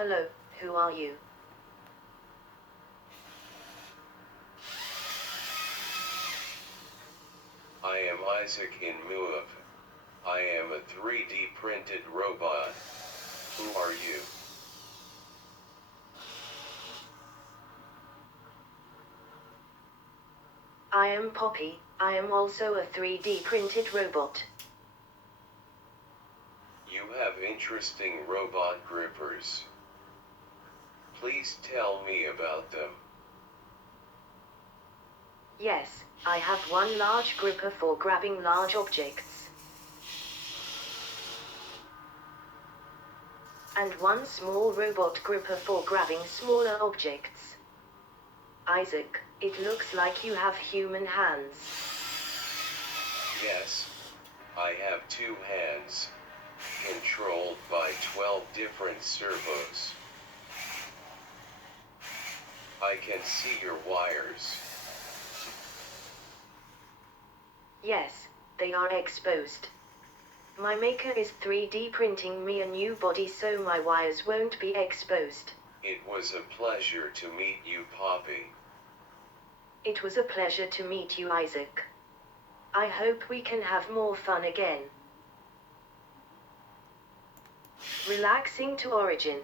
Hello, who are you? I am Isaac Inmoov. I am a 3D printed robot. Who are you? I am Poppy. I am also a 3D printed robot. You have interesting robot grippers. Please tell me about them. Yes, I have one large gripper for grabbing large objects. And one small robot gripper for grabbing smaller objects. Isaac, it looks like you have human hands. Yes, I have 2 hands, controlled by 12 different servos. I can see your wires. Yes, they are exposed. My maker is 3D printing me a new body so my wires won't be exposed. It was a pleasure to meet you, Poppy. It was a pleasure to meet you, Isaac. I hope we can have more fun again. Relaxing to origin.